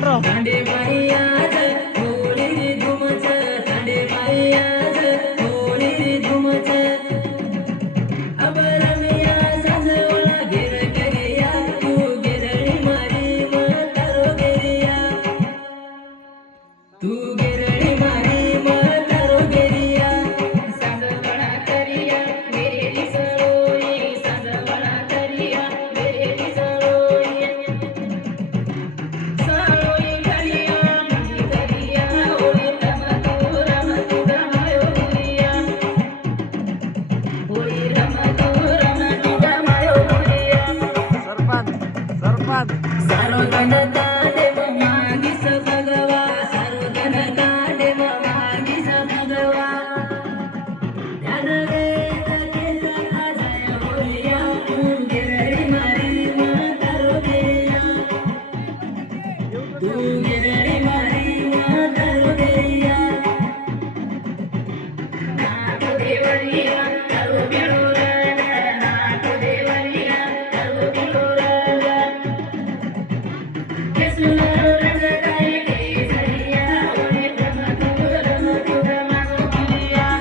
बाळराव. दांडे बाई आज होळी रे धुमच, दांडे बाई आज होळी रे धुमच. अब रमिया साजवळा घेर करिया, तू गिरणी मारी म्हातारो गेरिया, तू गिरणी मारी म्हातारो गेरिया. साजवळा करिया मेरी सरोई, साजवळा करिया मेरी सरोई. सरोई करिया माझी करिया, होळी रमतू गमायो गुरिया, होळी रमतू गमायो गुरिया. सरपंच सारो गणता देव मागीस भगवा, सारो गणता देव मागीस भगवा. ध्यान देत केस खाजाय होळिया, तू गिरणी मारी म्हातारो गेरिया, तू गिरणी मारी म्हातारो गेरिया. नाथ देवरिया